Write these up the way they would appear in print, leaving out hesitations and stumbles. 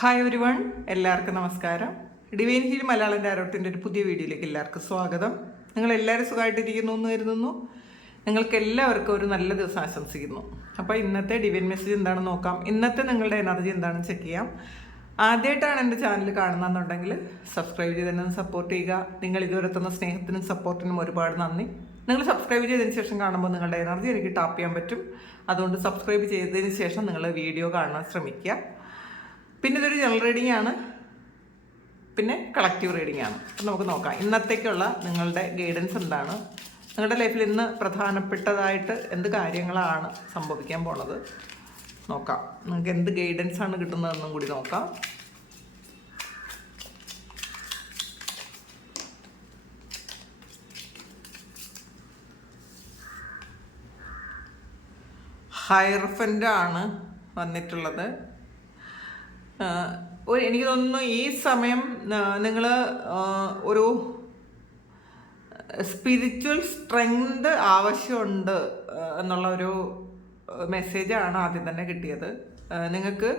Hi everyone, എല്ലാവർക്കും നമസ്കാരം. Divine heal Malayalam ടാരോട്ടിൻ്റെ ഒരു പുതിയ വീഡിയോയിലേക്ക് എല്ലാവർക്കും സ്വാഗതം. നിങ്ങളെല്ലാവരും സുഖമായിട്ടിരിക്കുന്നു എന്ന് കരുതുന്നു. നിങ്ങൾക്ക് എല്ലാവർക്കും ഒരു നല്ല ദിവസം ആശംസിക്കുന്നു. അപ്പോൾ ഇന്നത്തെ ഡിവൈൻ മെസ്സേജ് എന്താണെന്ന് നോക്കാം. ഇന്നത്തെ നിങ്ങളുടെ എനർജി എന്താണെന്ന് ചെക്ക് ചെയ്യാം. ആദ്യമായിട്ടാണ് എൻ്റെ ചാനൽ കാണുന്നതെന്നുണ്ടെങ്കിൽ സബ്സ്ക്രൈബ് ചെയ്ത് തന്നെ സപ്പോർട്ട് ചെയ്യുക. നിങ്ങൾ ഇതുവരെ തന്ന സ്നേഹത്തിനും സപ്പോർട്ടിനും ഒരുപാട് നന്ദി. നിങ്ങൾ സബ്സ്ക്രൈബ് ചെയ്തതിന് ശേഷം കാണുമ്പോൾ നിങ്ങളുടെ എനർജി എനിക്ക് ടാപ്പ് ചെയ്യാൻ പറ്റും. അതുകൊണ്ട് സബ്സ്ക്രൈബ് ചെയ്തതിന് ശേഷം നിങ്ങൾ വീഡിയോ കാണാൻ ശ്രമിക്കുക. പിന്നെ ഇതൊരു ജനറൽ റീഡിംഗ് ആണ്, പിന്നെ കളക്റ്റീവ് റീഡിംഗ് ആണ്. അപ്പം നമുക്ക് നോക്കാം ഇന്നത്തേക്കുള്ള നിങ്ങളുടെ ഗൈഡൻസ് എന്താണ്, നിങ്ങളുടെ ലൈഫിൽ ഇന്ന് പ്രധാനപ്പെട്ടതായിട്ട് എന്ത് കാര്യങ്ങളാണ് സംഭവിക്കാൻ പോണത് നോക്കാം. നിങ്ങൾക്ക് എന്ത് ഗൈഡൻസ് ആണ് കിട്ടുന്നതെന്നും കൂടി നോക്കാം. ഹൈറഫൻ്റ് ആണ് വന്നിട്ടുള്ളത്. എനിക്ക് തോന്നുന്നു ഈ സമയം നിങ്ങൾ ഒരു സ്പിരിച്വൽ സ്ട്രെങ്ത് ആവശ്യമുണ്ട് എന്നുള്ള ഒരു മെസ്സേജാണ് ആദ്യം തന്നെ കിട്ടിയത്. നിങ്ങൾക്ക്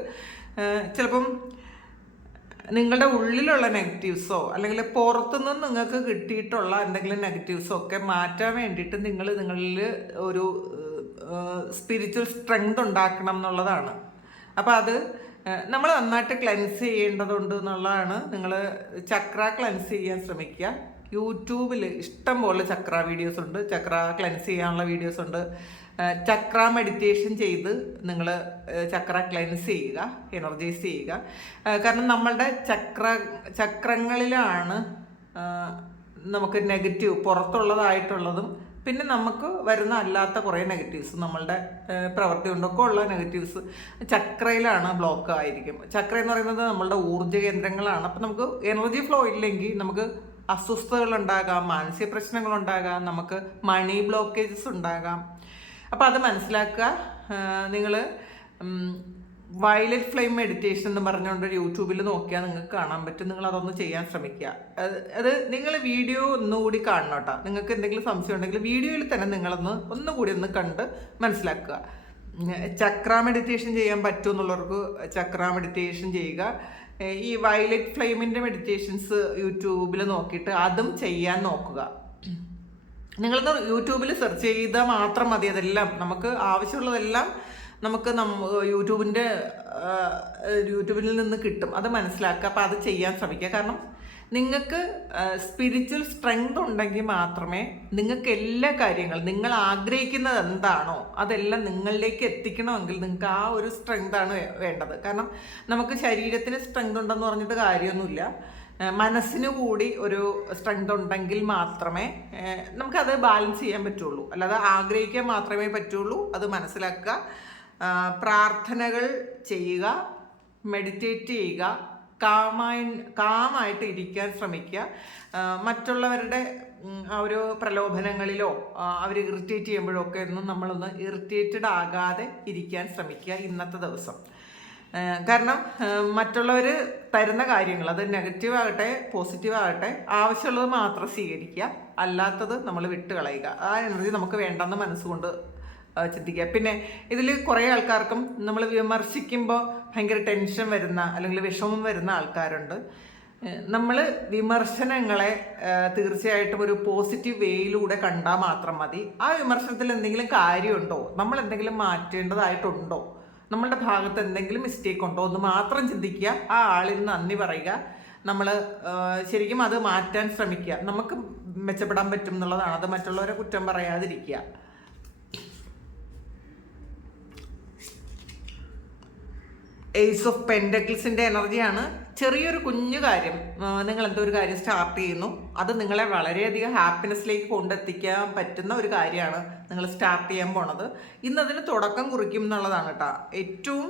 ചിലപ്പം നിങ്ങളുടെ ഉള്ളിലുള്ള നെഗറ്റീവ്സോ അല്ലെങ്കിൽ പുറത്തുനിന്ന് നിങ്ങൾക്ക് കിട്ടിയിട്ടുള്ള എന്തെങ്കിലും നെഗറ്റീവ്സോ ഒക്കെ മാറ്റാൻ വേണ്ടിയിട്ട് നിങ്ങളിൽ ഒരു സ്പിരിച്വൽ സ്ട്രെങ്ത് ഉണ്ടാക്കണം എന്നുള്ളതാണ്. അപ്പോൾ അത് നമ്മൾ നന്നായിട്ട് ക്ലെൻസ് ചെയ്യേണ്ടതുണ്ട് എന്നുള്ളതാണ്. നിങ്ങൾ ചക്ര ക്ലെൻസ് ചെയ്യാൻ ശ്രമിക്കുക. യൂട്യൂബിൽ ഇഷ്ടം പോലെ ചക്ര വീഡിയോസ് ഉണ്ട്, ചക്ര ക്ലെൻസ് ചെയ്യാനുള്ള വീഡിയോസ് ഉണ്ട്. ചക്ര മെഡിറ്റേഷൻ ചെയ്ത് നിങ്ങൾ ചക്ര ക്ലെൻസ് ചെയ്യുക, എനർജൈസ് ചെയ്യുക. കാരണം നമ്മളുടെ ചക്രങ്ങളിലാണ് നമുക്ക് നെഗറ്റീവ് പുറത്തുള്ളതായിട്ടുള്ളതും പിന്നെ നമുക്ക് വരുന്ന അല്ലാത്ത കുറേ നെഗറ്റീവ്സ്, നമ്മളുടെ പ്രവൃത്തി കൊണ്ടൊക്കെ ഉള്ള നെഗറ്റീവ്സ് ചക്രയിലാണ് ബ്ലോക്ക് ആയിരിക്കും. ചക്ര എന്ന് പറയുന്നത് നമ്മളുടെ ഊർജ്ജ കേന്ദ്രങ്ങളാണ്. അപ്പം നമുക്ക് എനർജി ഫ്ലോ ഇല്ലെങ്കിൽ നമുക്ക് അസ്വസ്ഥതകൾ ഉണ്ടാകാം, മാനസിക പ്രശ്നങ്ങളുണ്ടാകാം, നമുക്ക് മണി ബ്ലോക്കേജസ് ഉണ്ടാകാം. അപ്പം അത് മനസ്സിലാക്കുക. നിങ്ങൾ വയലറ്റ് ഫ്ലെയിം മെഡിറ്റേഷൻ എന്ന് പറഞ്ഞുകൊണ്ട് യൂട്യൂബിൽ നോക്കിയാൽ നിങ്ങൾക്ക് കാണാൻ പറ്റും. നിങ്ങൾ അതൊന്ന് ചെയ്യാൻ ശ്രമിക്കുക. അത് നിങ്ങൾ വീഡിയോ ഒന്നുകൂടി കാണണം കേട്ടോ. നിങ്ങൾക്ക് എന്തെങ്കിലും സംശയം ഉണ്ടെങ്കിൽ വീഡിയോയിൽ തന്നെ ഒന്നുകൂടി ഒന്ന് കണ്ട് മനസ്സിലാക്കുക. ചക്ര മെഡിറ്റേഷൻ ചെയ്യാൻ പറ്റുമെന്നുള്ളവർക്ക് ചക്ര മെഡിറ്റേഷൻ ചെയ്യുക. ഈ വയലറ്റ് ഫ്ലെയിമിൻ്റെ മെഡിറ്റേഷൻസ് യൂട്യൂബിൽ നോക്കിയിട്ട് അതും ചെയ്യാൻ നോക്കുക. നിങ്ങളൊന്ന് യൂട്യൂബിൽ സെർച്ച് ചെയ്താൽ മാത്രം മതി. അതെല്ലാം നമുക്ക് ആവശ്യമുള്ളതെല്ലാം നമുക്ക് യൂട്യൂബിൽ നിന്ന് കിട്ടും. അത് മനസ്സിലാക്കുക. അപ്പോൾ അത് ചെയ്യാൻ ശ്രമിക്കുക. കാരണം നിങ്ങൾക്ക് സ്പിരിച്വൽ സ്ട്രെങ്ത് ഉണ്ടെങ്കിൽ മാത്രമേ നിങ്ങൾക്ക് എല്ലാ കാര്യങ്ങളും നിങ്ങൾ ആഗ്രഹിക്കുന്നത് എന്താണോ അതെല്ലാം നിങ്ങളിലേക്ക് എത്തിക്കണമെങ്കിൽ നിങ്ങൾക്ക് ആ ഒരു സ്ട്രെങ്താണ് വേണ്ടത്. കാരണം നമുക്ക് ശരീരത്തിന് സ്ട്രെങ്ത് ഉണ്ടെന്ന് പറഞ്ഞിട്ട് കാര്യമൊന്നുമില്ല. മനസ്സിന് കൂടി ഒരു സ്ട്രെങ്ത് ഉണ്ടെങ്കിൽ മാത്രമേ നമുക്കത് ബാലൻസ് ചെയ്യാൻ പറ്റുള്ളൂ. അല്ലാതെ ആഗ്രഹിക്കാൻ മാത്രമേ പറ്റുള്ളൂ. അത് മനസ്സിലാക്കുക. പ്രാർത്ഥനകൾ ചെയ്യുക, മെഡിറ്റേറ്റ് ചെയ്യുക, കാമായിട്ട് ഇരിക്കാൻ ശ്രമിക്കുക. മറ്റുള്ളവരുടെ ആ ഒരു പ്രലോഭനങ്ങളിലോ അവർ ഇറിറ്റേറ്റ് ചെയ്യുമ്പോഴൊക്കെ ഒന്നും നമ്മളൊന്ന് ഇറിറ്റേറ്റഡ് ആകാതെ ഇരിക്കാൻ ശ്രമിക്കുക ഇന്നത്തെ ദിവസം. കാരണം മറ്റുള്ളവർ തരുന്ന കാര്യങ്ങൾ അത് നെഗറ്റീവ് ആകട്ടെ പോസിറ്റീവ് ആകട്ടെ ആവശ്യമുള്ളത് മാത്രം സ്വീകരിക്കുക, അല്ലാത്തത് നമ്മൾ വിട്ട് കളയുക. ആ എനർജി നമുക്ക് വേണ്ടെന്ന് മനസ്സുകൊണ്ട് ചിന്തിക്കുക. പിന്നെ ഇതിൽ കുറേ ആൾക്കാർക്കും നമ്മൾ വിമർശിക്കുമ്പോൾ ഭയങ്കര ടെൻഷൻ വരുന്ന അല്ലെങ്കിൽ വിഷമം വരുന്ന ആൾക്കാരുണ്ട്. നമ്മൾ വിമർശനങ്ങളെ തീർച്ചയായിട്ടും ഒരു പോസിറ്റീവ് വേയിലൂടെ കണ്ടാൽ മാത്രം മതി. ആ വിമർശനത്തിൽ എന്തെങ്കിലും കാര്യമുണ്ടോ, നമ്മൾ എന്തെങ്കിലും മാറ്റേണ്ടതായിട്ടുണ്ടോ, നമ്മളുടെ ഭാഗത്ത് എന്തെങ്കിലും മിസ്റ്റേക്ക് ഉണ്ടോ എന്ന് മാത്രം ചിന്തിക്കുക. ആ ആളിന് നന്ദി പറയുക. നമ്മൾ ശരിക്കും അത് മാറ്റാൻ ശ്രമിക്കുക. നമുക്ക് മെച്ചപ്പെടാൻ പറ്റും എന്നുള്ളതാണ്. അത് മറ്റുള്ളവരെ കുറ്റം പറയാതിരിക്കുക. ഏസ് ഓഫ് പെൻഡക്കിൾസിൻ്റെ എനർജിയാണ്. ചെറിയൊരു കുഞ്ഞു കാര്യം, നിങ്ങൾ എന്തോ ഒരു കാര്യം സ്റ്റാർട്ട് ചെയ്യുന്നു, അത് നിങ്ങളെ വളരെയധികം ഹാപ്പിനെസ്സിലേക്ക് കൊണ്ടെത്തിക്കാൻ പറ്റുന്ന ഒരു കാര്യമാണ് നിങ്ങൾ സ്റ്റാർട്ട് ചെയ്യാൻ പോണത്. ഇന്നതിന് തുടക്കം കുറിക്കും എന്നുള്ളതാണ് കേട്ടോ. ഏറ്റവും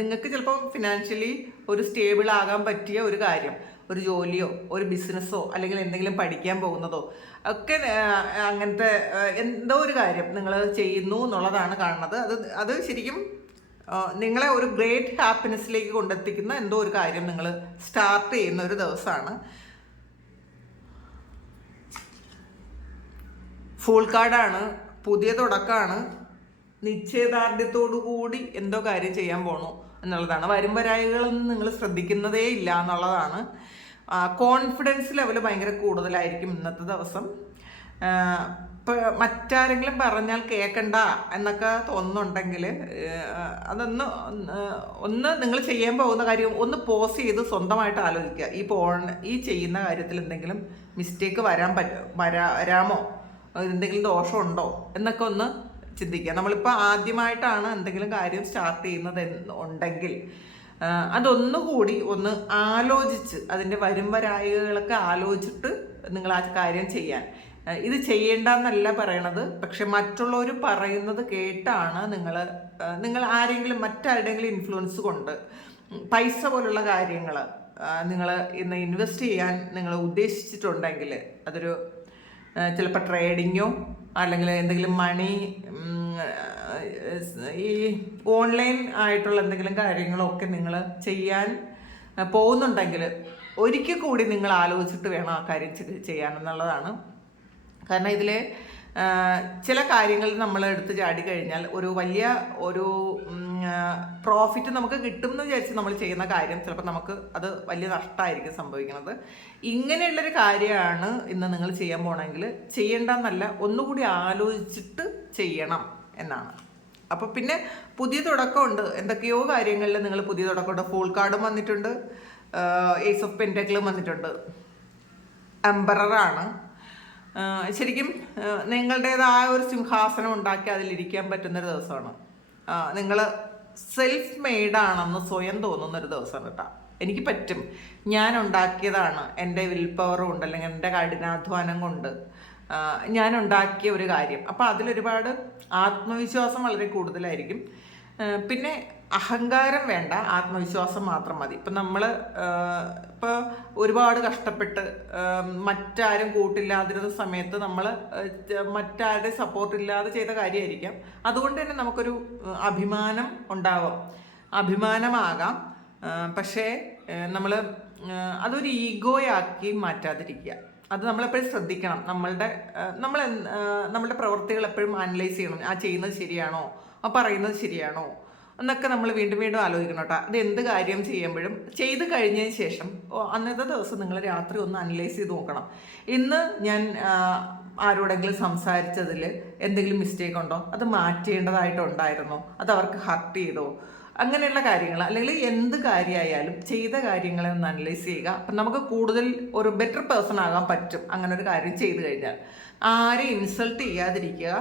നിങ്ങൾക്ക് ചിലപ്പോൾ ഫിനാൻഷ്യലി ഒരു സ്റ്റേബിൾ ആകാൻ പറ്റിയ ഒരു കാര്യം, ഒരു ജോലിയോ ഒരു ബിസിനസ്സോ അല്ലെങ്കിൽ എന്തെങ്കിലും പഠിക്കാൻ പോകുന്നതോ ഒക്കെ അങ്ങനത്തെ എന്തോ ഒരു കാര്യം നിങ്ങൾ ചെയ്യുന്നു എന്നുള്ളതാണ് കാണുന്നത്. അത് ശരിക്കും നിങ്ങളെ ഒരു ഗ്രേറ്റ് ഹാപ്പിനെസ്സിലേക്ക് കൊണ്ടെത്തിക്കുന്ന എന്തോ ഒരു കാര്യം നിങ്ങൾ സ്റ്റാർട്ട് ചെയ്യുന്ന ഒരു ദിവസമാണ്. ഫുൾ കാർഡാണ്, പുതിയ തുടക്കമാണ്. നിശ്ചയദാർഢ്യത്തോടു കൂടി എന്തോ കാര്യം ചെയ്യാൻ പോണു. എന്നുള്ളതാണ്. വരും വരായികളൊന്നും നിങ്ങൾ ശ്രദ്ധിക്കുന്നതേ ഇല്ല എന്നുള്ളതാണ്. കോൺഫിഡൻസ് ലെവൽ ഭയങ്കര കൂടുതലായിരിക്കും ഇന്നത്തെ ദിവസം. ഇപ്പോൾ മറ്റാരെങ്കിലും പറഞ്ഞാൽ കേൾക്കണ്ട എന്നൊക്കെ തോന്നുന്നുണ്ടെങ്കിൽ ഒന്ന് നിങ്ങൾ ചെയ്യാൻ പോകുന്ന കാര്യം ഒന്ന് പോസ് ചെയ്ത് സ്വന്തമായിട്ട് ആലോചിക്കുക. ഈ ചെയ്യുന്ന കാര്യത്തിൽ എന്തെങ്കിലും മിസ്റ്റേക്ക് വരാമോ, എന്തെങ്കിലും ദോഷമുണ്ടോ എന്നൊക്കെ ഒന്ന് ചിന്തിക്കുക. നമ്മളിപ്പോൾ ആദ്യമായിട്ടാണ് എന്തെങ്കിലും കാര്യം സ്റ്റാർട്ട് ചെയ്യുന്നത് ഉണ്ടെങ്കിൽ അതൊന്നുകൂടി ഒന്ന് ആലോചിച്ച്, അതിൻ്റെ വരും വരായികളൊക്കെ ആലോചിച്ചിട്ട് നിങ്ങൾ ആ കാര്യം ചെയ്യാൻ. ഇത് ചെയ്യേണ്ടെന്നല്ല പറയണത്, പക്ഷെ മറ്റുള്ളവർ പറയുന്നത് കേട്ടാണ് നിങ്ങൾ മറ്റാരുടെയെങ്കിലും ഇൻഫ്ലുവൻസ് കൊണ്ട് പൈസ പോലുള്ള കാര്യങ്ങൾ നിങ്ങൾ ഇന്ന് ഇൻവെസ്റ്റ് ചെയ്യാൻ നിങ്ങൾ ഉദ്ദേശിച്ചിട്ടുണ്ടെങ്കിൽ, അതൊരു ചിലപ്പോൾ ട്രേഡിങ്ങോ അല്ലെങ്കിൽ എന്തെങ്കിലും മണി, ഈ ഓൺലൈൻ ആയിട്ടുള്ള എന്തെങ്കിലും കാര്യങ്ങളോ ഒക്കെ നിങ്ങൾ ചെയ്യാൻ പോകുന്നുണ്ടെങ്കിൽ ഒരിക്കൽ കൂടി നിങ്ങൾ ആലോചിച്ചിട്ട് വേണം ആ കാര്യം ചെയ്യാനെന്നുള്ളതാണ്. കാരണം ഇതിൽ ചില കാര്യങ്ങൾ നമ്മൾ എടുത്ത് ചാടി കഴിഞ്ഞാൽ വലിയ പ്രോഫിറ്റ് നമുക്ക് കിട്ടും എന്ന് വിചാരിച്ച് നമ്മൾ ചെയ്യുന്ന കാര്യം ചിലപ്പോൾ നമുക്ക് അത് വലിയ നഷ്ടമായിരിക്കും സംഭവിക്കുന്നത്. ഇങ്ങനെയുള്ളൊരു കാര്യമാണ് ഇന്ന് നിങ്ങൾ ചെയ്യാൻ പോകണമെങ്കിൽ ചെയ്യേണ്ടെന്നല്ല, ഒന്നുകൂടി ആലോചിച്ചിട്ട് ചെയ്യണം എന്നാണ്. അപ്പോൾ പിന്നെ പുതിയ തുടക്കമുണ്ട്, എന്തൊക്കെയോ കാര്യങ്ങളിൽ നിങ്ങൾ പുതിയ തുടക്കമുണ്ട്. ഫൂൾ കാർഡും വന്നിട്ടുണ്ട്, ഏസ് ഓഫ് പെന്റക്കിളും വന്നിട്ടുണ്ട്, എംപററാണ്. ശരിക്കും നിങ്ങളുടേതായ ഒരു സിംഹാസനം ഉണ്ടാക്കി അതിലിരിക്കാൻ പറ്റുന്നൊരു ദിവസമാണ്. നിങ്ങൾ സെൽഫ് മെയ്ഡാണെന്ന് സ്വയം തോന്നുന്നൊരു ദിവസമാണ് കേട്ടോ. എനിക്ക് പറ്റും, ഞാൻ ഉണ്ടാക്കിയതാണ്, എൻ്റെ വിൽ പവർ കൊണ്ട് അല്ലെങ്കിൽ എൻ്റെ കഠിനാധ്വാനം കൊണ്ട് ഞാൻ ഉണ്ടാക്കിയ ഒരു കാര്യം. അപ്പോൾ അതിലൊരുപാട് ആത്മവിശ്വാസം വളരെ കൂടുതലായിരിക്കും. പിന്നെ അഹങ്കാരം വേണ്ട, ആത്മവിശ്വാസം മാത്രം മതി. ഇപ്പം നമ്മൾ ഇപ്പോൾ ഒരുപാട് കഷ്ടപ്പെട്ട് മറ്റാരും കൂട്ടില്ലാതിരുന്ന സമയത്ത് നമ്മൾ മറ്റാരുടെ സപ്പോർട്ടില്ലാതെ ചെയ്ത കാര്യമായിരിക്കാം. അതുകൊണ്ട് തന്നെ നമുക്കൊരു അഭിമാനം അഭിമാനമാകാം. പക്ഷേ നമ്മൾ അതൊരു ഈഗോയാക്കി മാറ്റാതിരിക്കുക. അത് നമ്മളെപ്പോഴും ശ്രദ്ധിക്കണം. നമ്മളുടെ പ്രവൃത്തികൾ എപ്പോഴും അനലൈസ് ചെയ്യണം. ആ ചെയ്യുന്നത് ശരിയാണോ, ആ പറയുന്നത് ശരിയാണോ എന്നൊക്കെ നമ്മൾ വീണ്ടും വീണ്ടും ആലോചിക്കണം കേട്ടോ. അത് എന്ത് കാര്യം ചെയ്യുമ്പോഴും ചെയ്ത് കഴിഞ്ഞതിന് ശേഷം അന്നത്തെ ദിവസം നിങ്ങൾ രാത്രി ഒന്ന് അനലൈസ് ചെയ്ത് നോക്കണം. ഇന്ന് ഞാൻ ആരോടെങ്കിലും സംസാരിച്ചതിൽ എന്തെങ്കിലും മിസ്റ്റേക്ക് ഉണ്ടോ, അത് മാറ്റേണ്ടതായിട്ടുണ്ടായിരുന്നോ, അത് അവർക്ക് ഹർട്ട് ചെയ്തോ, അങ്ങനെയുള്ള കാര്യങ്ങൾ, അല്ലെങ്കിൽ എന്ത് കാര്യമായാലും ചെയ്ത കാര്യങ്ങളെ ഒന്ന് അനലൈസ് ചെയ്യുക. അപ്പം നമുക്ക് കൂടുതൽ ഒരു ബെറ്റർ പേഴ്സൺ ആകാൻ പറ്റും അങ്ങനെ ഒരു കാര്യം ചെയ്തു കഴിഞ്ഞാൽ. ആരെയും ഇൻസൾട്ട് ചെയ്യാതിരിക്കുക,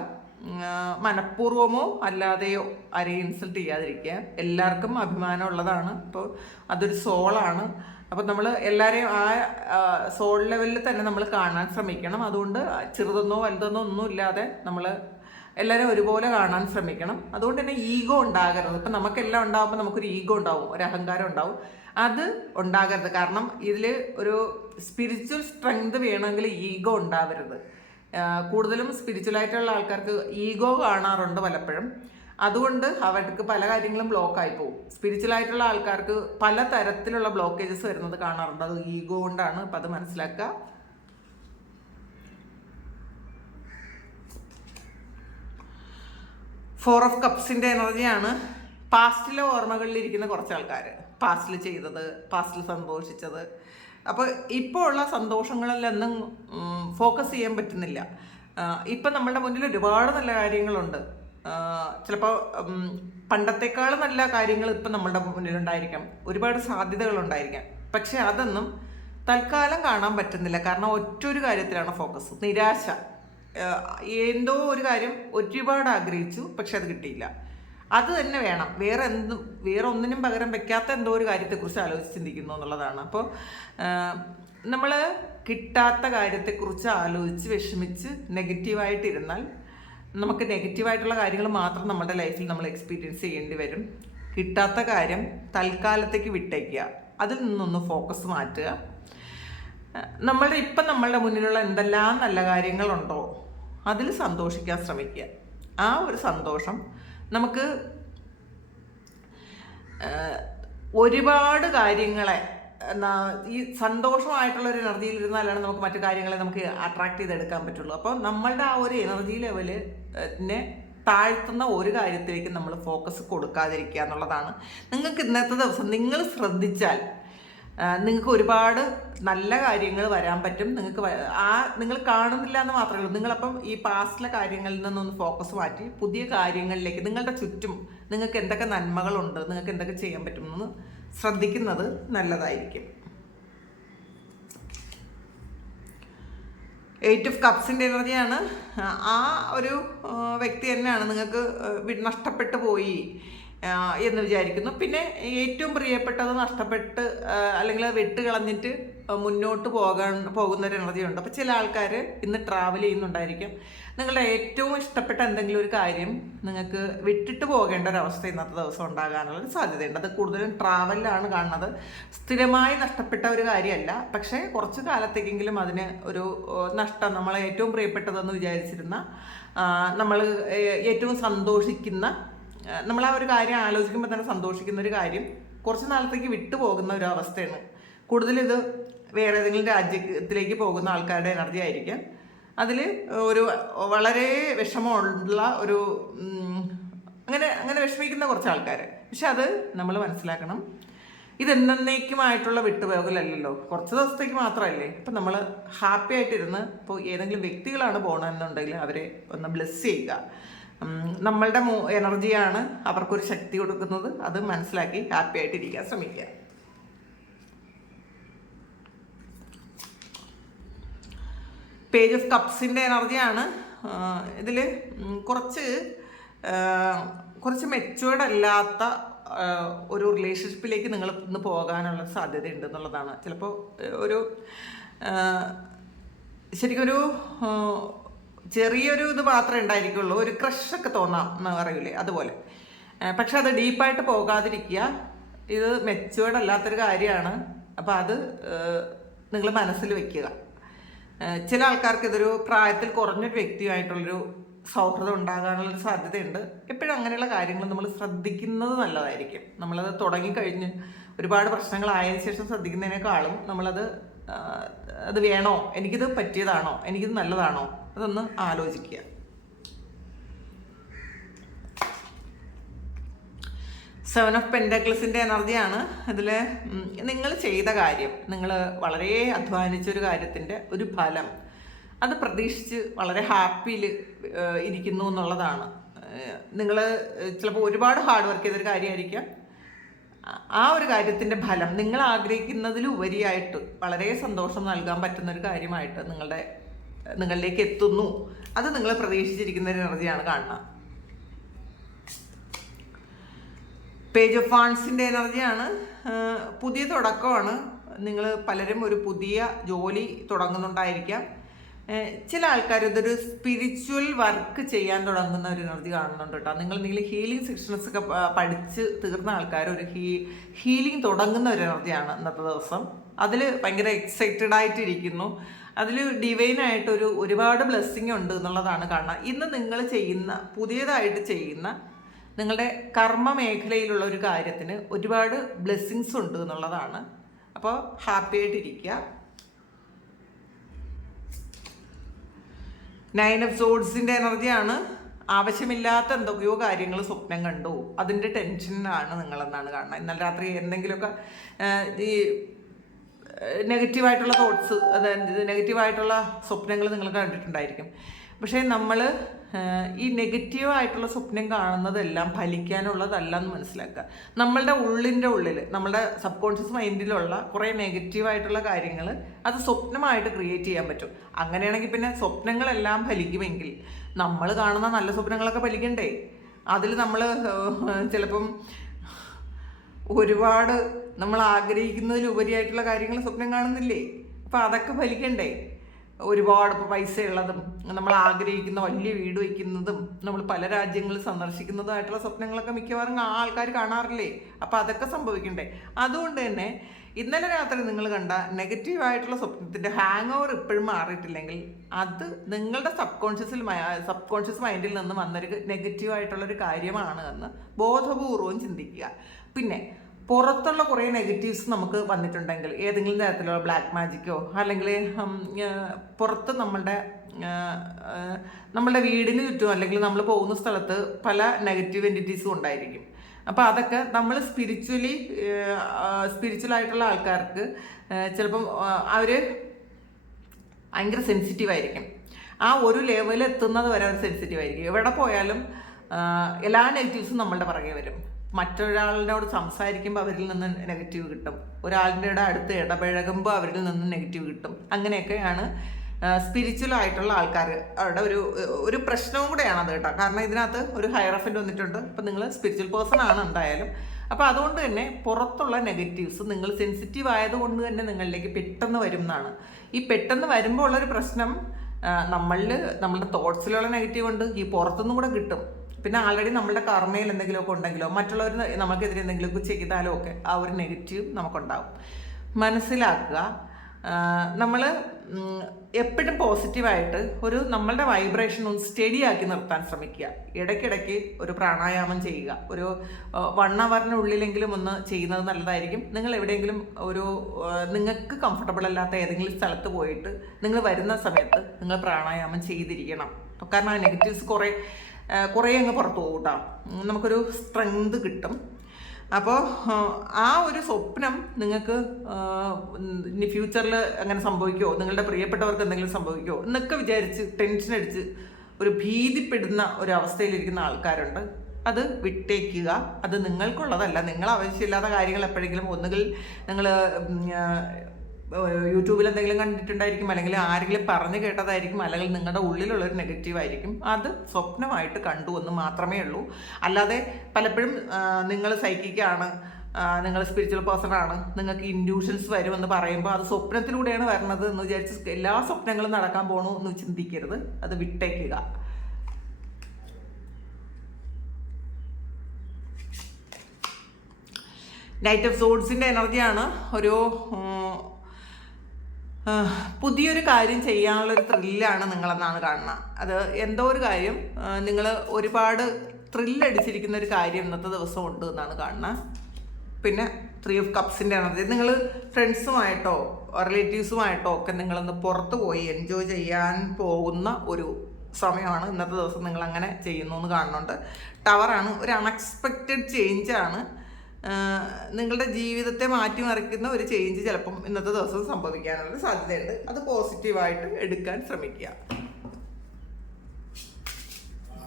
മനഃപൂർവമോ അല്ലാതെയോ ആരെയും ഇൻസൾട്ട് ചെയ്യാതിരിക്കുക. എല്ലാവർക്കും അഭിമാനം ഉള്ളതാണ്. അപ്പോൾ അതൊരു സോളാണ്. അപ്പോൾ നമ്മൾ എല്ലാവരെയും ആ സോൾ ലെവലിൽ തന്നെ നമ്മൾ കാണാൻ ശ്രമിക്കണം. അതുകൊണ്ട് ചെറുതെന്നോ വലുതെന്നോ ഒന്നും ഇല്ലാതെ നമ്മൾ എല്ലാവരും ഒരുപോലെ കാണാൻ ശ്രമിക്കണം. അതുകൊണ്ട് തന്നെ ഈഗോ ഉണ്ടാകരുത്. ഇപ്പം നമുക്കെല്ലാം ഉണ്ടാകുമ്പോൾ നമുക്കൊരു ഈഗോ ഉണ്ടാവും, ഒരു അഹങ്കാരം ഉണ്ടാവും. അത് ഉണ്ടാകരുത്. കാരണം ഇതിൽ ഒരു സ്പിരിച്വൽ സ്ട്രെങ്ത് വേണമെങ്കിൽ ഈഗോ ഉണ്ടാവരുത്. കൂടുതലും സ്പിരിച്വലായിട്ടുള്ള ആൾക്കാർക്ക് ഈഗോ കാണാറുണ്ട് പലപ്പോഴും. അതുകൊണ്ട് അവർക്ക് പല കാര്യങ്ങളും ബ്ലോക്കായി പോകും. സ്പിരിച്വലായിട്ടുള്ള ആൾക്കാർക്ക് പല തരത്തിലുള്ള ബ്ലോക്കേജസ് വരുന്നത് കാണാറുണ്ട്. അത് ഈഗോ കൊണ്ടാണ്. അപ്പം അത് മനസ്സിലാക്കുക. ഫോർ ഓഫ് കപ്സിൻ്റെ എനർജിയാണ്. പാസ്റ്റിലെ ഓർമ്മകളിലിരിക്കുന്ന കുറച്ച് ആൾക്കാർ, പാസ്റ്റിൽ ചെയ്തത്, പാസ്റ്റിൽ സന്തോഷിച്ചത്. അപ്പോൾ ഇപ്പോൾ ഉള്ള സന്തോഷങ്ങളിലൊന്നും ഫോക്കസ് ചെയ്യാൻ പറ്റുന്നില്ല. ഇപ്പം നമ്മളുടെ മുന്നിൽ ഒരുപാട് നല്ല കാര്യങ്ങളുണ്ട്. ചിലപ്പോൾ പണ്ടത്തെക്കാളും നല്ല കാര്യങ്ങൾ ഇപ്പം നമ്മളുടെ മുന്നിലുണ്ടായിരിക്കാം, ഒരുപാട് സാധ്യതകളുണ്ടായിരിക്കാം. പക്ഷെ അതൊന്നും തൽക്കാലം കാണാൻ പറ്റുന്നില്ല. കാരണം ഒറ്റൊരു കാര്യത്തിലാണ് ഫോക്കസ്, നിരാശ. എന്തോ ഒരു കാര്യം ഒരുപാട് ആഗ്രഹിച്ചു, പക്ഷെ അത് കിട്ടിയില്ല. അത് തന്നെ വേണം, വേറെ ഒന്നിനും പകരം വെക്കാത്ത എന്തോ ഒരു കാര്യത്തെക്കുറിച്ച് ആലോചിച്ച് ചിന്തിക്കുന്നു എന്നുള്ളതാണ്. അപ്പോൾ നമ്മൾ കിട്ടാത്ത കാര്യത്തെക്കുറിച്ച് ആലോചിച്ച് വിഷമിച്ച് നെഗറ്റീവായിട്ടിരുന്നാൽ നമുക്ക് നെഗറ്റീവായിട്ടുള്ള കാര്യങ്ങൾ മാത്രം നമ്മുടെ ലൈഫിൽ നമ്മൾ എക്സ്പീരിയൻസ് ചെയ്യേണ്ടി വരും. കിട്ടാത്ത കാര്യം തൽക്കാലത്തേക്ക് വിട്ടേക്കുക, അതിൽ നിന്നൊന്ന് ഫോക്കസ് മാറ്റുക. നമ്മളുടെ മുന്നിലുള്ള എന്തെല്ലാം നല്ല കാര്യങ്ങളുണ്ടോ അതിൽ സന്തോഷിക്കാൻ ശ്രമിക്കുക. ആ ഒരു സന്തോഷം നമുക്ക് ഒരുപാട് കാര്യങ്ങളെ ഈ സന്തോഷമായിട്ടുള്ളൊരു എനർജിയിൽ ഇരുന്നാലാണ് നമുക്ക് മറ്റു കാര്യങ്ങളെ നമുക്ക് അട്രാക്ട് ചെയ്തെടുക്കാൻ പറ്റുള്ളൂ. അപ്പോൾ നമ്മളുടെ ആ ഒരു എനർജി ലെവലിനെ താഴ്ത്തുന്ന ഒരു കാര്യത്തിലേക്ക് നമ്മൾ ഫോക്കസ് കൊടുക്കാതിരിക്കുക എന്നുള്ളതാണ്. നിങ്ങൾക്ക് ഇന്നത്തെ ദിവസം നിങ്ങൾ ശ്രദ്ധിച്ചാൽ നിങ്ങൾക്ക് ഒരുപാട് നല്ല കാര്യങ്ങൾ വരാൻ പറ്റും. നിങ്ങൾ കാണുന്നില്ല എന്ന് മാത്രമേ ഉള്ളൂ. നിങ്ങളപ്പം ഈ പാസ്റ്റിലെ കാര്യങ്ങളിൽ നിന്നൊന്ന് ഫോക്കസ് മാറ്റി പുതിയ കാര്യങ്ങളിലേക്ക്, നിങ്ങളുടെ ചുറ്റും നിങ്ങൾക്ക് എന്തൊക്കെ നന്മകളുണ്ട്, നിങ്ങൾക്ക് എന്തൊക്കെ ചെയ്യാൻ പറ്റുമെന്ന് ശ്രദ്ധിക്കുന്നത് നല്ലതായിരിക്കും. 8 ഓഫ് കപ്സിൻ്റെ എനർജിയാണ്. ആ ഒരു വ്യക്തി തന്നെയാണ് നിങ്ങൾക്ക് നഷ്ടപ്പെട്ടു പോയി എന്ന് വിചാരിക്കുന്നു. പിന്നെ ഏറ്റവും പ്രിയപ്പെട്ടത് നഷ്ടപ്പെട്ട് അല്ലെങ്കിൽ അത് വിട്ട് കളഞ്ഞിട്ട് മുന്നോട്ട് പോകുന്ന ഒരു എനർജി ഉണ്ട്. അപ്പോൾ ചില ആൾക്കാർ ഇന്ന് ട്രാവൽ ചെയ്യുന്നുണ്ടായിരിക്കും. നിങ്ങളുടെ ഏറ്റവും ഇഷ്ടപ്പെട്ട എന്തെങ്കിലും ഒരു കാര്യം നിങ്ങൾക്ക് വിട്ടിട്ട് പോകേണ്ട ഒരു അവസ്ഥ ഇന്നത്തെ ദിവസം ഉണ്ടാകാനുള്ളൊരു സാധ്യതയുണ്ട്. അത് കൂടുതലും ട്രാവലിലാണ് കാണുന്നത്. സ്ഥിരമായി നഷ്ടപ്പെട്ട ഒരു കാര്യമല്ല, പക്ഷേ കുറച്ച് കാലത്തേക്കെങ്കിലും അതിന് ഒരു നഷ്ടം, നമ്മളെ ഏറ്റവും പ്രിയപ്പെട്ടതെന്ന് വിചാരിച്ചിരുന്ന, നമ്മൾ ഏറ്റവും സന്തോഷിക്കുന്ന, നമ്മൾ ആ ഒരു കാര്യം ആലോചിക്കുമ്പോൾ തന്നെ സന്തോഷിക്കുന്ന ഒരു കാര്യം കുറച്ച് നാളത്തേക്ക് വിട്ടുപോകുന്ന ഒരു അവസ്ഥയാണ്. കൂടുതലിത് വേറെ ഏതെങ്കിലും രാജ്യത്തിലേക്ക് പോകുന്ന ആൾക്കാരുടെ എനർജി ആയിരിക്കാം. അതിൽ ഒരു വളരെ വിഷമമുള്ള ഒരു അങ്ങനെ വിഷമിക്കുന്ന കുറച്ച് ആൾക്കാർ. പക്ഷെ അത് നമ്മൾ മനസ്സിലാക്കണം, ഇത് എന്നേക്കുമായിട്ടുള്ള വിട്ടുപോകലല്ലോ, കുറച്ച് ദിവസത്തേക്ക് മാത്രമല്ലേ. ഇപ്പം നമ്മൾ ഹാപ്പി ആയിട്ടിരുന്ന്, ഇപ്പോൾ ഏതെങ്കിലും വ്യക്തികളാണ് പോകണമെന്നുണ്ടെങ്കിൽ അവരെ ഒന്ന് ബ്ലെസ് ചെയ്യുക. നമ്മളുടെ എനർജിയാണ് അവർക്കൊരു ശക്തി കൊടുക്കുന്നത്. അത് മനസ്സിലാക്കി ഹാപ്പി ആയിട്ടിരിക്കാൻ ശ്രമിക്കുക. പേജ് ഓഫ് കപ്സിൻ്റെ എനർജിയാണ്. ഇതിൽ കുറച്ച് മെച്യൂർഡ് അല്ലാത്ത ഒരു റിലേഷൻഷിപ്പിലേക്ക് നിങ്ങൾ ഇന്ന് പോകാനുള്ള സാധ്യതയുണ്ട് എന്നുള്ളതാണ്. ചിലപ്പോൾ ശരിക്കൊരു ചെറിയൊരു ഇത് മാത്രമേ ഉണ്ടായിരിക്കുള്ളൂ, ഒരു ക്രഷൊക്കെ തോന്നാം എന്ന് പറയൂലേ, അതുപോലെ. പക്ഷെ അത് ഡീപ്പായിട്ട് പോകാതിരിക്കുക. ഇത് മെച്യൂർഡ് അല്ലാത്തൊരു കാര്യമാണ്. അപ്പോൾ അത് നിങ്ങൾ മനസ്സിൽ വെക്കുക. ചില ആൾക്കാർക്ക് ഇതൊരു പ്രായത്തിൽ കുറഞ്ഞൊരു വ്യക്തിയുമായിട്ടുള്ളൊരു സൗഹൃദം ഉണ്ടാകാനുള്ളൊരു സാധ്യതയുണ്ട്. എപ്പോഴും അങ്ങനെയുള്ള കാര്യങ്ങൾ നമ്മൾ ശ്രദ്ധിക്കുന്നത് നല്ലതായിരിക്കും. നമ്മളത് തുടങ്ങിക്കഴിഞ്ഞ് ഒരുപാട് പ്രശ്നങ്ങളായതിനു ശേഷം ശ്രദ്ധിക്കുന്നതിനേക്കാളും അത് വേണോ, എനിക്കിത് പറ്റിയതാണോ, എനിക്കിത് നല്ലതാണോ, അതൊന്ന് ആലോചിക്കുക. സെവൻ ഓഫ് പെൻഡക്കിൾസിൻ്റെ എനർജിയാണ്. ഇതിൽ നിങ്ങൾ ചെയ്ത കാര്യം, നിങ്ങൾ വളരെ അധ്വാനിച്ചൊരു കാര്യത്തിൻ്റെ ഒരു ഫലം, അത് പ്രതീക്ഷിച്ച് വളരെ ഹാപ്പിയിൽ ഇരിക്കുന്നു എന്നുള്ളതാണ്. നിങ്ങൾ ചിലപ്പോൾ ഒരുപാട് ഹാർഡ് വർക്ക് ചെയ്തൊരു കാര്യമായിരിക്കാം. ആ ഒരു കാര്യത്തിൻ്റെ ഫലം നിങ്ങൾ ആഗ്രഹിക്കുന്നതിലുപരിയായിട്ട് വളരെ സന്തോഷം നൽകാൻ പറ്റുന്നൊരു കാര്യമായിട്ട് നിങ്ങളിലേക്ക് എത്തുന്നു. അത് നിങ്ങൾ പ്രതീക്ഷിച്ചിരിക്കുന്ന ഒരു എനർജിയാണ് കാണുന്നത്. പേജ് ഓഫ് വാൺസിൻ്റെ എനർജിയാണ്. പുതിയ തുടക്കമാണ്. നിങ്ങൾ പലരും ഒരു പുതിയ ജോലി തുടങ്ങുന്നുണ്ടായിരിക്കാം. ചില ആൾക്കാർ ഇതൊരു സ്പിരിച്വൽ വർക്ക് ചെയ്യാൻ തുടങ്ങുന്ന ഒരു എനർജി കാണുന്നുണ്ട് കേട്ടോ. നിങ്ങൾ എന്തെങ്കിലും ഹീലിംഗ് സെക്ഷൻസ് ഒക്കെ പഠിച്ച് തീർന്ന ആൾക്കാർ ഒരു ഹീലിംഗ് തുടങ്ങുന്ന ഒരു എനർജിയാണ് ഇന്നത്തെ ദിവസം. അതിൽ ഭയങ്കര എക്സൈറ്റഡ് ആയിട്ടിരിക്കുന്നു. അതിൽ ഡിവൈനായിട്ട് ഒരുപാട് ബ്ലെസ്സിങ് ഉണ്ട് എന്നുള്ളതാണ് കാണുന്നത്. ഇന്ന് നിങ്ങൾ പുതിയതായിട്ട് ചെയ്യുന്ന നിങ്ങളുടെ കർമ്മ മേഖലയിലുള്ള ഒരു കാര്യത്തിന് ഒരുപാട് ബ്ലെസ്സിങ്സ് ഉണ്ട് എന്നുള്ളതാണ്. അപ്പോൾ ഹാപ്പി ആയിട്ടിരിക്കുക. 9 ഓഫ് സോഡ്സിൻ്റെ എനർജിയാണ്. ആവശ്യമില്ലാത്ത എന്തൊക്കെയോ കാര്യങ്ങൾ സ്വപ്നം കണ്ടു, അതിൻ്റെ ടെൻഷനാണ് നിങ്ങളെന്നാണ് കാണുന്നത്. ഇന്നലെ രാത്രി എന്തെങ്കിലുമൊക്കെ ഈ നെഗറ്റീവായിട്ടുള്ള തോട്ട്സ്, അതായത് നെഗറ്റീവായിട്ടുള്ള സ്വപ്നങ്ങൾ നിങ്ങൾ കണ്ടിട്ടുണ്ടായിരിക്കും. പക്ഷേ നമ്മൾ ഈ നെഗറ്റീവായിട്ടുള്ള സ്വപ്നം കാണുന്നതെല്ലാം ഫലിക്കാനുള്ളതല്ല എന്ന് മനസ്സിലാക്കുക. നമ്മളുടെ ഉള്ളിൽ നമ്മളുടെ സബ് കോൺഷ്യസ് മൈൻഡിലുള്ള കുറേ നെഗറ്റീവായിട്ടുള്ള കാര്യങ്ങൾ അത് സ്വപ്നമായിട്ട് ക്രിയേറ്റ് ചെയ്യാൻ പറ്റും. അങ്ങനെയാണെങ്കിൽ പിന്നെ സ്വപ്നങ്ങളെല്ലാം ഫലിക്കുമെങ്കിൽ നമ്മൾ കാണുന്ന നല്ല സ്വപ്നങ്ങളൊക്കെ ഫലിക്കണ്ടേ? അതിൽ നമ്മൾ ചിലപ്പം ഒരുപാട് നമ്മൾ ആഗ്രഹിക്കുന്നതിലുപരിയായിട്ടുള്ള കാര്യങ്ങൾ സ്വപ്നം കാണുന്നില്ലേ? അപ്പം അതൊക്കെ ഫലിക്കണ്ടേ? ഒരുപാട് പൈസ ഉള്ളതും നമ്മൾ ആഗ്രഹിക്കുന്ന വലിയ വീട് വയ്ക്കുന്നതും നമ്മൾ പല രാജ്യങ്ങളിൽ സന്ദർശിക്കുന്നതുമായിട്ടുള്ള സ്വപ്നങ്ങളൊക്കെ മിക്കവാറും ആൾക്കാർ കാണാറില്ലേ? അപ്പോൾ അതൊക്കെ സംഭവിക്കണ്ടേ? അതുകൊണ്ട് തന്നെ ഇന്നലെ രാത്രി നിങ്ങൾ കണ്ട നെഗറ്റീവായിട്ടുള്ള സ്വപ്നത്തിൻ്റെ ഹാങ് ഓവർ ഇപ്പോഴും മാറിയിട്ടില്ലെങ്കിൽ അത് നിങ്ങളുടെ സബ് കോൺഷ്യസ് മൈൻഡിൽ നിന്ന് വന്നൊരു നെഗറ്റീവായിട്ടുള്ളൊരു കാര്യമാണ് എന്ന് ബോധപൂർവം ചിന്തിക്കുക. പിന്നെ പുറത്തുള്ള കുറേ നെഗറ്റീവ്സ് നമുക്ക് വന്നിട്ടുണ്ടെങ്കിൽ ഏതെങ്കിലും തരത്തിലുള്ള ബ്ലാക്ക് മാജിക്കോ അല്ലെങ്കിൽ പുറത്ത് നമ്മളുടെ വീടിന് ചുറ്റും അല്ലെങ്കിൽ നമ്മൾ പോകുന്ന സ്ഥലത്ത് പല നെഗറ്റീവ് എൻറ്റിറ്റീസും ഉണ്ടായിരിക്കും. അപ്പോൾ അതൊക്കെ നമ്മൾ സ്പിരിച്വലായിട്ടുള്ള ആൾക്കാർക്ക് ചിലപ്പം അവർ ഭയങ്കര സെൻസിറ്റീവ് ആയിരിക്കും. ആ ഒരു ലെവലിൽ എത്തുന്നത് വരെ അവർ സെൻസിറ്റീവ് ആയിരിക്കും. എവിടെ പോയാലും എല്ലാ നെഗറ്റീവ്സും നമ്മളുടെ പുറകെ വരും. മറ്റൊരാളിനോട് സംസാരിക്കുമ്പോൾ അവരിൽ നിന്ന് നെഗറ്റീവ് കിട്ടും, ഒരാളുടെ അടുത്ത് ഇടപഴകുമ്പോൾ അവരിൽ നിന്ന് നെഗറ്റീവ് കിട്ടും. അങ്ങനെയൊക്കെയാണ് സ്പിരിച്വൽ ആയിട്ടുള്ള ആൾക്കാർ അവരുടെ ഒരു പ്രശ്നവും കൂടെയാണ് അത് കേട്ടോ. കാരണം ഇതിനകത്ത് ഒരു ഹയർ എഫൻറ്റ് വന്നിട്ടുണ്ട്. അപ്പം നിങ്ങൾ സ്പിരിച്വൽ പേഴ്സൺ ആണ് എന്തായാലും. അപ്പോൾ അതുകൊണ്ട് തന്നെ പുറത്തുള്ള നെഗറ്റീവ്സ് നിങ്ങൾ സെൻസിറ്റീവ് ആയതുകൊണ്ട് തന്നെ നിങ്ങളിലേക്ക് പെട്ടെന്ന് വരും എന്നാണ്. ഈ പെട്ടെന്ന് വരുമ്പോൾ ഉള്ളൊരു പ്രശ്നം നമ്മളുടെ തോട്ട്സിലുള്ള നെഗറ്റീവ് ഉണ്ട്, ഈ പുറത്തുനിന്നും കൂടെ കിട്ടും. പിന്നെ ആൾറെഡി നമ്മുടെ കർമ്മയിൽ എന്തെങ്കിലുമൊക്കെ ഉണ്ടെങ്കിലോ മറ്റുള്ളവർ നമുക്കെതിരെ എന്തെങ്കിലുമൊക്കെ ചെയ്താലോ ഒക്കെ ആ ഒരു നെഗറ്റീവ് നമുക്കുണ്ടാവും. മനസ്സിലാക്കുക, നമ്മൾ എപ്പോഴും പോസിറ്റീവായിട്ട് നമ്മളുടെ വൈബ്രേഷൻ ഒന്ന് സ്റ്റഡി ആക്കി നിർത്താൻ ശ്രമിക്കുക. ഇടയ്ക്കിടയ്ക്ക് ഒരു പ്രാണായാമം ചെയ്യുക. ഒരു 1 അവറിനുള്ളിലെങ്കിലും ഒന്ന് ചെയ്യുന്നത് നല്ലതായിരിക്കും. നിങ്ങൾ എവിടെയെങ്കിലും നിങ്ങൾക്ക് കംഫർട്ടബിൾ അല്ലാത്ത ഏതെങ്കിലും സ്ഥലത്ത് പോയിട്ട് നിങ്ങൾ വരുന്ന സമയത്ത് നിങ്ങൾ പ്രാണായാമം ചെയ്തിരിക്കണം. കാരണം ആ നെഗറ്റീവ്സ് കുറേ അങ്ങ് പുറത്തു പോകും കേട്ടോ. നമുക്കൊരു സ്ട്രെങ്ത് കിട്ടും. അപ്പോൾ ആ ഒരു സ്വപ്നം നിങ്ങൾക്ക് ഇനി ഫ്യൂച്ചറിൽ അങ്ങനെ സംഭവിക്കുമോ, നിങ്ങളുടെ പ്രിയപ്പെട്ടവർക്ക് എന്തെങ്കിലും സംഭവിക്കുമോ എന്നൊക്കെ വിചാരിച്ച് ടെൻഷൻ അടിച്ച് ഒരു ഭീതിപ്പെടുന്ന ഒരു അവസ്ഥയിലിരിക്കുന്ന ആൾക്കാരുണ്ട്. അത് വിട്ടേക്കുക. അത് നിങ്ങൾക്കുള്ളതല്ല. നിങ്ങൾ ആവശ്യമില്ലാത്ത കാര്യങ്ങൾ എപ്പോഴെങ്കിലും ഒന്നുകിൽ നിങ്ങൾ യൂട്യൂബിൽ എന്തെങ്കിലും കണ്ടിട്ടുണ്ടായിരിക്കും, അല്ലെങ്കിൽ ആരെങ്കിലും പറഞ്ഞു കേട്ടതായിരിക്കും, അല്ലെങ്കിൽ നിങ്ങളുടെ ഉള്ളിലുള്ളൊരു നെഗറ്റീവായിരിക്കും. അത് സ്വപ്നമായിട്ട് കണ്ടു എന്ന് മാത്രമേ ഉള്ളൂ. അല്ലാതെ പലപ്പോഴും നിങ്ങൾ സൈക്കിക്കാണ്, നിങ്ങൾ സ്പിരിച്വൽ പേഴ്സൺ ആണ്, നിങ്ങൾക്ക് ഇൻഡ്യൂഷൻസ് വരുമെന്ന് പറയുമ്പോൾ അത് സ്വപ്നത്തിലൂടെയാണ് വരുന്നത് എന്ന് വിചാരിച്ച് എല്ലാ സ്വപ്നങ്ങളും നടക്കാൻ പോകണു എന്ന് ചിന്തിക്കരുത്. അത് വിട്ടേക്കുക. നൈറ്റ് ഓഫ് സോഡ്സിൻ്റെ എനർജിയാണ്. പുതിയൊരു കാര്യം ചെയ്യാനുള്ളൊരു ത്രില്ലാണ് നിങ്ങളെന്നാണ് കാണുന്നത്. അത് എന്തോ ഒരു കാര്യം നിങ്ങൾ ഒരുപാട് ത്രില്ലടിച്ചിരിക്കുന്ന ഒരു കാര്യം ഇന്നത്തെ ദിവസം ഉണ്ട് എന്നാണ് കാണുന്നത്. പിന്നെ 3 ഓഫ് കപ്സിൻ്റെ എനർജി. നിങ്ങൾ ഫ്രണ്ട്സുമായിട്ടോ റിലേറ്റീവ്സുമായിട്ടോ ഒക്കെ നിങ്ങളൊന്ന് പുറത്ത് പോയി എൻജോയ് ചെയ്യാൻ പോകുന്ന ഒരു സമയമാണ് ഇന്നത്തെ ദിവസം. നിങ്ങൾ അങ്ങനെ ചെയ്യുന്നു എന്ന് കാണുന്നുണ്ട്. ടവറാണ്. ഒരു അൺഎക്സ്പെക്റ്റഡ് ചേഞ്ചാണ്. നിങ്ങളുടെ ജീവിതത്തെ മാറ്റിമറിക്കുന്ന ഒരു ചേഞ്ച് ചിലപ്പം ഇന്നത്തെ ദിവസം സംഭവിക്കാനുള്ള സാധ്യതയുണ്ട്. അത് പോസിറ്റീവായിട്ട് എടുക്കാൻ ശ്രമിക്കുക.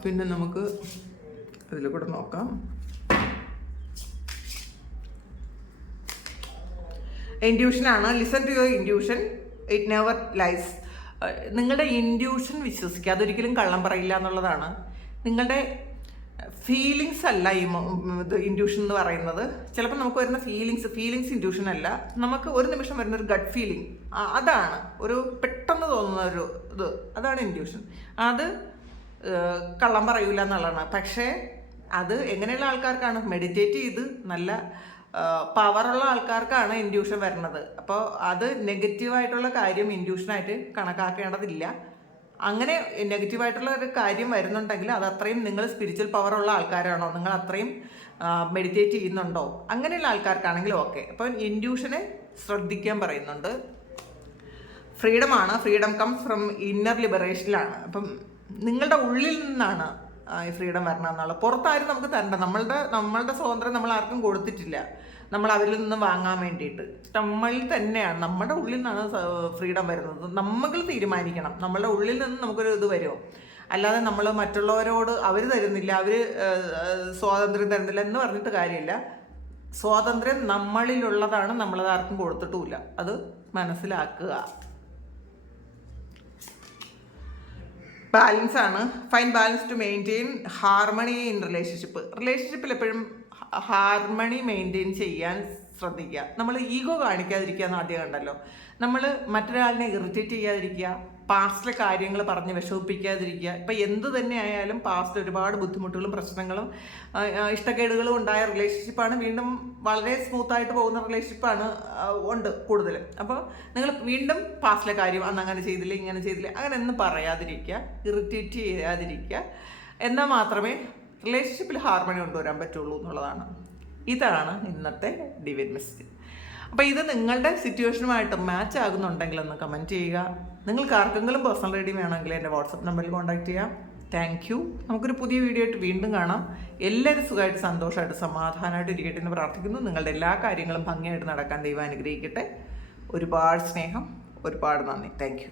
പിന്നെ നമുക്ക് അതിൽ കൂടെ നോക്കാം. ഇൻഡ്യൂഷനാണ്. Listen to your intuition, it never lies. നിങ്ങളുടെ ഇൻഡ്യൂഷൻ വിശ്വസിക്കുക. അതൊരിക്കലും കള്ളം പറയില്ല എന്നുള്ളതാണ്. നിങ്ങളുടെ ഫീലിങ്സ് അല്ല ഇൻഡ്യൂഷൻ എന്ന് പറയുന്നത്. ചിലപ്പോൾ നമുക്ക് വരുന്ന ഫീലിങ്സ് ഇൻഡ്യൂഷൻ അല്ല. നമുക്ക് ഒരു നിമിഷം വരുന്ന ഒരു ഗട്ട് ഫീലിംഗ്, അതാണ് ഒരു പെട്ടെന്ന് തോന്നുന്ന ഒരു അതാണ് ഇൻഡ്യൂഷൻ. അത് കള്ളം പറയൂല എന്നുള്ളതാണ്. പക്ഷേ അത് എങ്ങനെയുള്ള ആൾക്കാർക്കാണ് മെഡിറ്റേറ്റ് ചെയ്ത് നല്ല പവറുള്ള ആൾക്കാർക്കാണ് ഇൻഡ്യൂഷൻ വരുന്നത്. അപ്പോൾ അത് നെഗറ്റീവായിട്ടുള്ള കാര്യം ഇൻഡ്യൂഷനായിട്ട് കണക്കാക്കേണ്ടതില്ല. അങ്ങനെ നെഗറ്റീവായിട്ടുള്ള ഒരു കാര്യം വരുന്നുണ്ടെങ്കിൽ അത് അത്രയും നിങ്ങൾ സ്പിരിച്വൽ പവറുള്ള ആൾക്കാരാണോ, നിങ്ങൾ അത്രയും മെഡിറ്റേറ്റ് ചെയ്യുന്നുണ്ടോ, അങ്ങനെയുള്ള ആൾക്കാർക്കാണെങ്കിലും ഓക്കെ. അപ്പം ഇൻഡ്യൂഷനെ ശ്രദ്ധിക്കാൻ പറയുന്നുണ്ട്. ഫ്രീഡമാണ്. ഫ്രീഡം കംസ് ഫ്രം ഇന്നർ ലിബറേഷനിലാണ്. അപ്പം നിങ്ങളുടെ ഉള്ളിൽ നിന്നാണ് ഈ ഫ്രീഡം വരണം എന്നുള്ളത്. പുറത്താരും നമുക്ക് തരണ്ട. നമ്മളുടെ സ്വാതന്ത്ര്യം നമ്മൾ ആർക്കും കൊടുത്തിട്ടില്ല. നമ്മൾ അവരിൽ നിന്ന് വാങ്ങാൻ വേണ്ടിയിട്ട് നമ്മളിൽ തന്നെയാണ്, നമ്മുടെ ഉള്ളിൽ നിന്നാണ് ഫ്രീഡം വരുന്നത്. നമ്മൾ തീരുമാനിക്കണം. നമ്മളുടെ ഉള്ളിൽ നിന്ന് നമുക്കൊരു ഇത് വരുമോ. അല്ലാതെ നമ്മൾ മറ്റുള്ളവരോട് അവർ തരുന്നില്ല, അവർ സ്വാതന്ത്ര്യം തരുന്നില്ല എന്ന് പറഞ്ഞിട്ട് കാര്യമില്ല. സ്വാതന്ത്ര്യം നമ്മളിലുള്ളതാണ്, നമ്മളത് ആർക്കും കൊടുത്തിട്ടുമില്ല. അത് മനസ്സിലാക്കുക. ബാലൻസ് ആണ്. Fine balance to maintain harmony in റിലേഷൻഷിപ്പിൽ എപ്പോഴും ഹാർമണി മെയിൻറ്റെയിൻ ചെയ്യാൻ ശ്രദ്ധിക്കുക. നമ്മൾ ഈഗോ കാണിക്കാതിരിക്കുക എന്ന് ആദ്യം കണ്ടല്ലോ. നമ്മൾ മറ്റൊരാളിനെ ഇറിറ്റേറ്റ് ചെയ്യാതിരിക്കുക, പാസ്റ്റിലെ കാര്യങ്ങൾ പറഞ്ഞ് വിഷമിപ്പിക്കാതിരിക്കുക. ഇപ്പം എന്ത് തന്നെ ആയാലും പാസ്റ്റിൽ ഒരുപാട് ബുദ്ധിമുട്ടുകളും പ്രശ്നങ്ങളും ഇഷ്ടക്കേടുകളും ഉണ്ടായ റിലേഷൻഷിപ്പാണ് വീണ്ടും വളരെ സ്മൂത്തായിട്ട് പോകുന്ന റിലേഷൻഷിപ്പാണ് ഉണ്ട് കൂടുതലും. അപ്പോൾ നിങ്ങൾ വീണ്ടും പാസ്റ്റിലെ കാര്യം അന്ന് അങ്ങനെ ചെയ്തില്ല ഇങ്ങനെ ചെയ്തില്ല അങ്ങനെ ഒന്നും പറയാതിരിക്കുക, ഇറിറ്റേറ്റ് ചെയ്യാതിരിക്കുക. എന്നാൽ മാത്രമേ റിലേഷൻഷിപ്പിൽ ഹാർമണി കൊണ്ടുവരാൻ പറ്റുള്ളൂ എന്നുള്ളതാണ്. ഇതാണ് ഇന്നത്തെ ഡിവൈൻ മെസ്സേജ്. അപ്പോൾ ഇത് നിങ്ങളുടെ സിറ്റുവേഷനുമായിട്ട് മാച്ച് ആകുന്നുണ്ടെങ്കിൽ ഒന്ന് കമൻറ്റ് ചെയ്യുക. നിങ്ങൾക്ക് ആർക്കെങ്കിലും പേഴ്സണൽ റീഡിംഗ് വേണമെങ്കിൽ എൻ്റെ വാട്സപ്പ് നമ്പറിൽ കോൺടാക്ട് ചെയ്യാം. Thank you. നമുക്കൊരു പുതിയ വീഡിയോ ആയിട്ട് വീണ്ടും കാണാം. എല്ലാവരും സുഖമായിട്ട് സന്തോഷമായിട്ട് സമാധാനമായിട്ട് ഇരിക്കട്ടെ എന്ന് പ്രാർത്ഥിക്കുന്നു. നിങ്ങളുടെ എല്ലാ കാര്യങ്ങളും ഭംഗിയായിട്ട് നടക്കാൻ ദൈവം അനുഗ്രഹിക്കട്ടെ. ഒരുപാട് സ്നേഹം, ഒരുപാട് നന്ദി. Thank you.